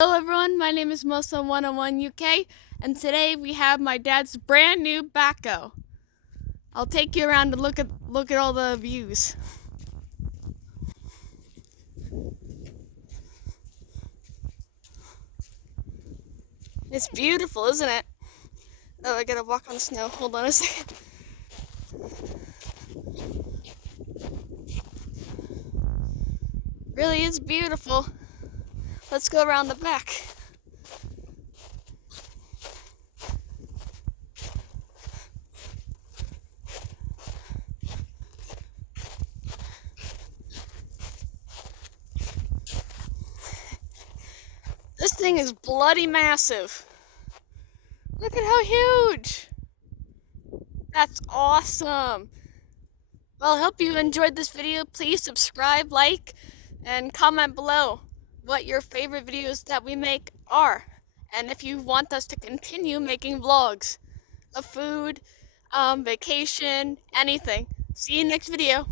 Hello everyone, my name is Melissa101UK, and today we have my dad's brand new Backhoe. I'll take you around to look at all the views. It's beautiful, isn't it? Oh, I gotta walk on the snow. Hold on a second. Really is beautiful. Let's go around the back. This thing is bloody massive. Look at how huge. That's awesome. Well, I hope you enjoyed this video. Please subscribe, like, and comment below what your favorite videos that we make are. And if you want us to continue making vlogs of food, vacation, anything. See you next video.